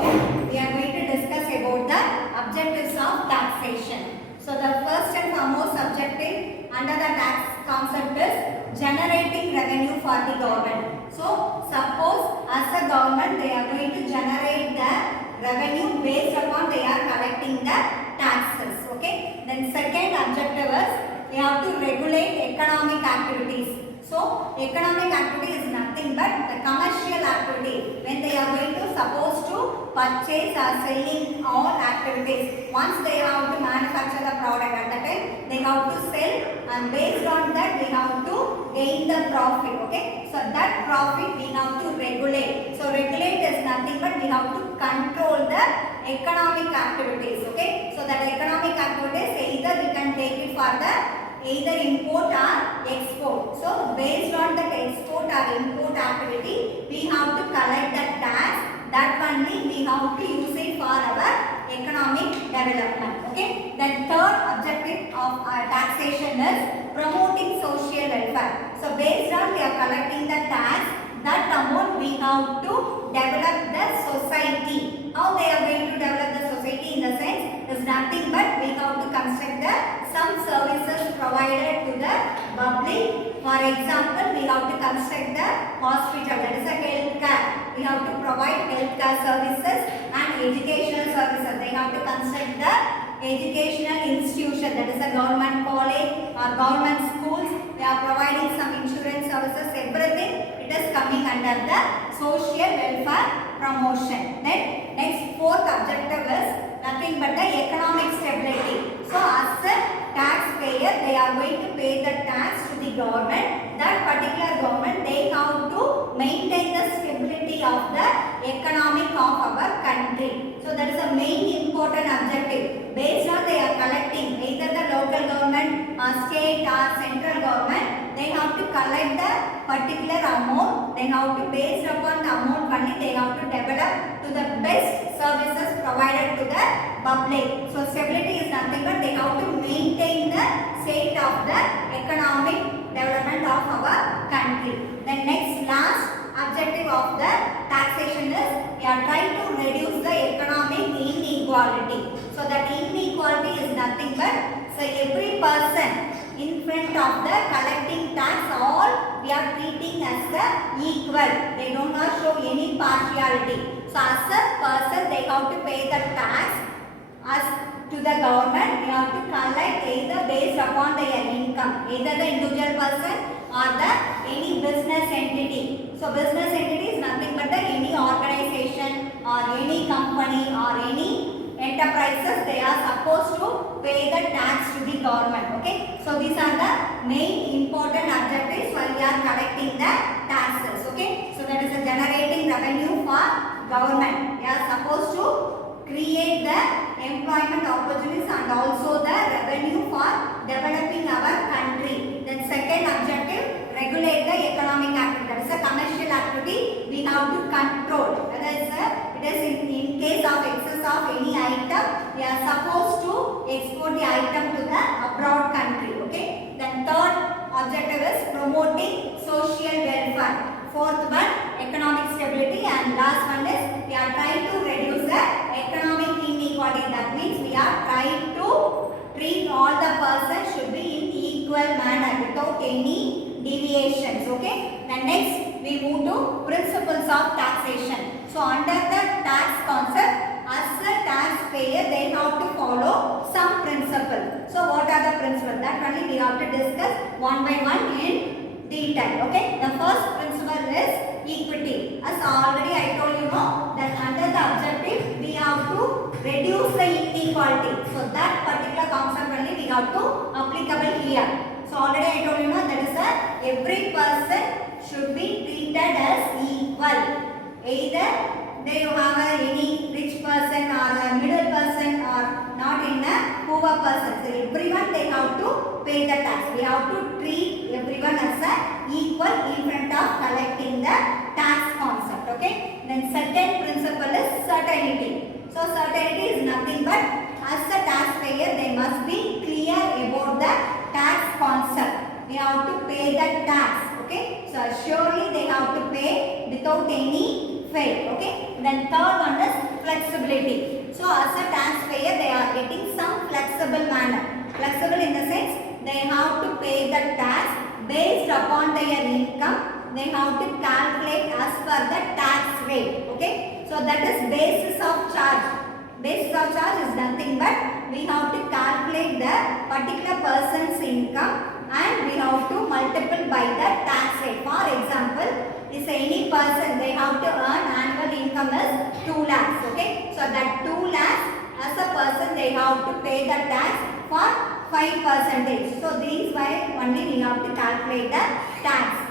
video, we are going to discuss about the objectives of taxation. So the first and foremost objective under the tax concept is generating revenue for the government. So suppose as a government they are going to generate the revenue based upon they are collecting the taxes. Okay. Then second objective is we have to regulate economic activities. So economic activity is nothing but the commercial activity when they are going to supposed to purchase or selling all activities. Once they have to manufacture the product at that time they have to sell, and based on that we have to gain the profit. Okay, so that profit we have to regulate. So regulate is nothing but we have to control the economic activities. Okay, so that economic activities either we can take it for the either import or export. So based on that export or import activity we have to collect the tax. That only we have to use it for our economic development. Okay. The third objective of our taxation is promoting social welfare. So based on we are collecting the tax, that amount we have to develop the society. How they are going to develop the society in the sense is nothing but we have to construct the some services provided to the public. For example, we have to construct the hospital, that is a health care. We have to provide health care services and educational services. They have to construct the educational institution, that is a government college or government schools. They are providing some insurance services, everything it is coming under the social welfare promotion. Then next fourth objective is nothing but the economic stability. So as a taxpayer they are going to pay the tax to the government. That particular government they have to maintain the stability of the economic of our country. So that is a main important objective. Based on they are collecting either the local government or state or central government, they have to collect the particular amount. They have to based upon the amount only they have to develop to the best services provided to the public. So stability is nothing but they have to maintain the state of the economic development of our country. The next last objective of the taxation is we are trying to reduce the economic inequality. So that inequality is nothing but so every person in front of the collecting tax all we are treating as the equal. They do not show any partiality. So as a person they have to pay the tax as to the government. We have to collect either based upon their income, either the individual person or the any business entity. So business entity is nothing but the any organization or any company or any enterprises they are supposed to pay the tax to the government. Okay, so these are the main important objectives while we are collecting the taxes. Okay, so that is a generating revenue for government. We are supposed to create the employment opportunities and also the revenue for developing our country. Then second objective, regulate the economic activity. That is a commercial activity we have to control. That is it is in case of excess of any item we are supposed to export the item to the abroad country. Okay. Then third objective is promoting social welfare. Fourth one, economic stability, and last one is we are trying to reduce the economic inequality. That means we are trying to treat all the persons should be in equal manner without any deviations. Okay. Then next we move to principles of taxation. So under the tax concept, as a taxpayer they have to follow some principle. So what are the principles? That only we have to discuss one by one in detail. Okay. The first principle is equity. As already I told you know that under the objective we have to reduce the inequality. So that particular concept only we have to applicable here. So already I told you know that is a every person should be treated as equal. Either they have any rich person or a middle person or not in a poor person. So everyone they have to pay the tax. We have to treat everyone as a equal in front of collecting the tax concept. Okay. Then second principle is certainty. So certainty is nothing but as a taxpayer they must be clear about the tax concept. We have to pay the tax. Okay. So surely they have to pay without any fair. Okay. Then third one is flexibility. So as a taxpayer, they are getting some flexible manner. Flexible in the sense they have to pay the tax based upon their income. They have to calculate as per the tax rate. Okay. So that is basis of charge. Basis of charge is nothing but we have to calculate the particular person's income and we have to multiply by the tax rate. For example, if any person they have to earn annual income is 2 lakhs. Okay. So that 2 lakhs as a person they have to pay the tax for 5%. So these way only we have to calculate the tax. Okay.